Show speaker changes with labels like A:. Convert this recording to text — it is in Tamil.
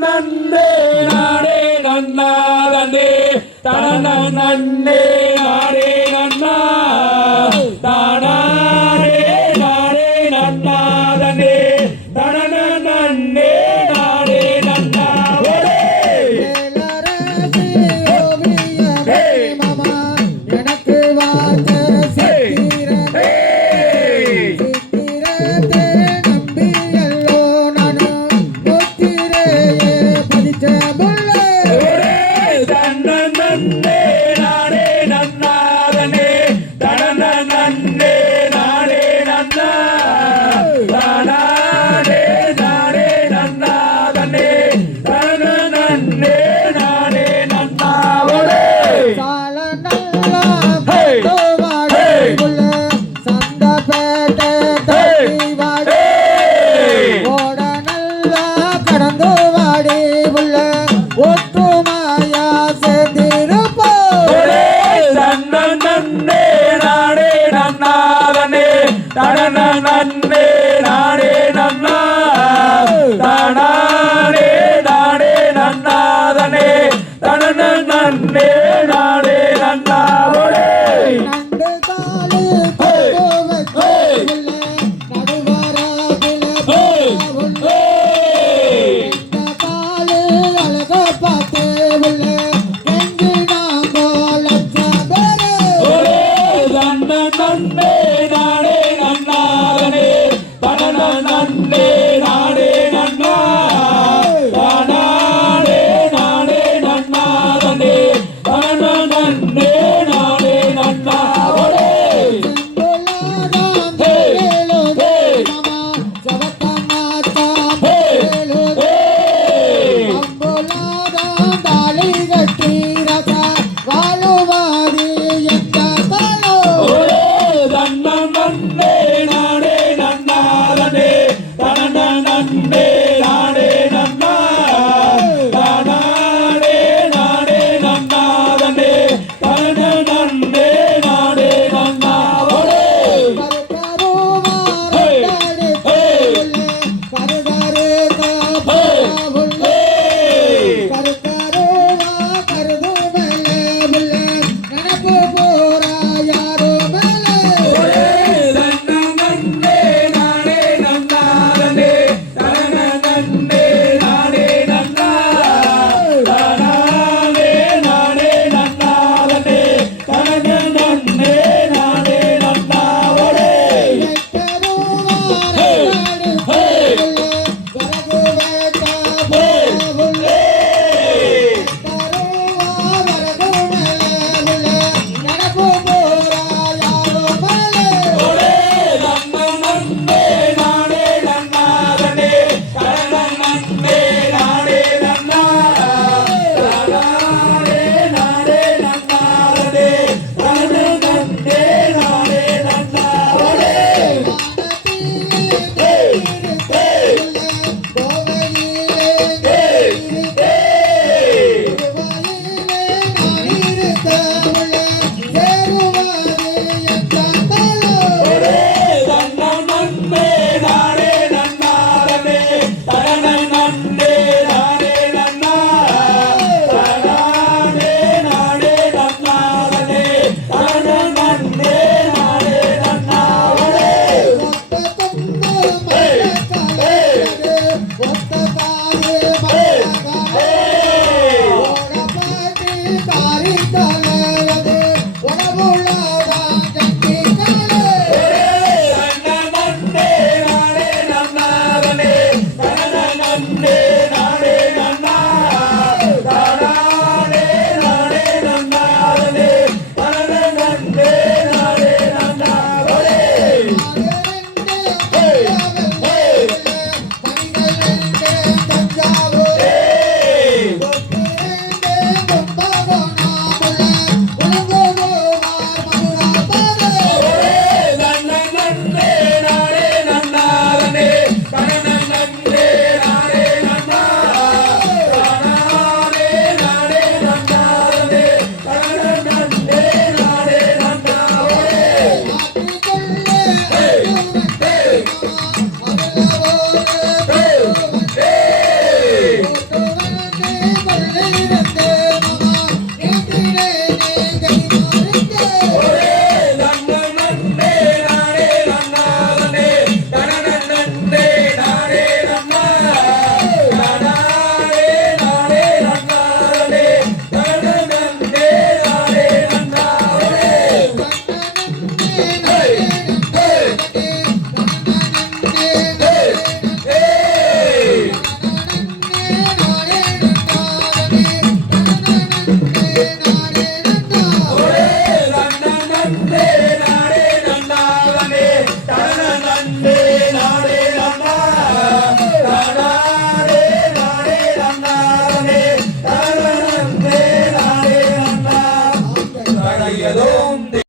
A: நன்னே நாடே நன்னா நன்னே தன நன்னே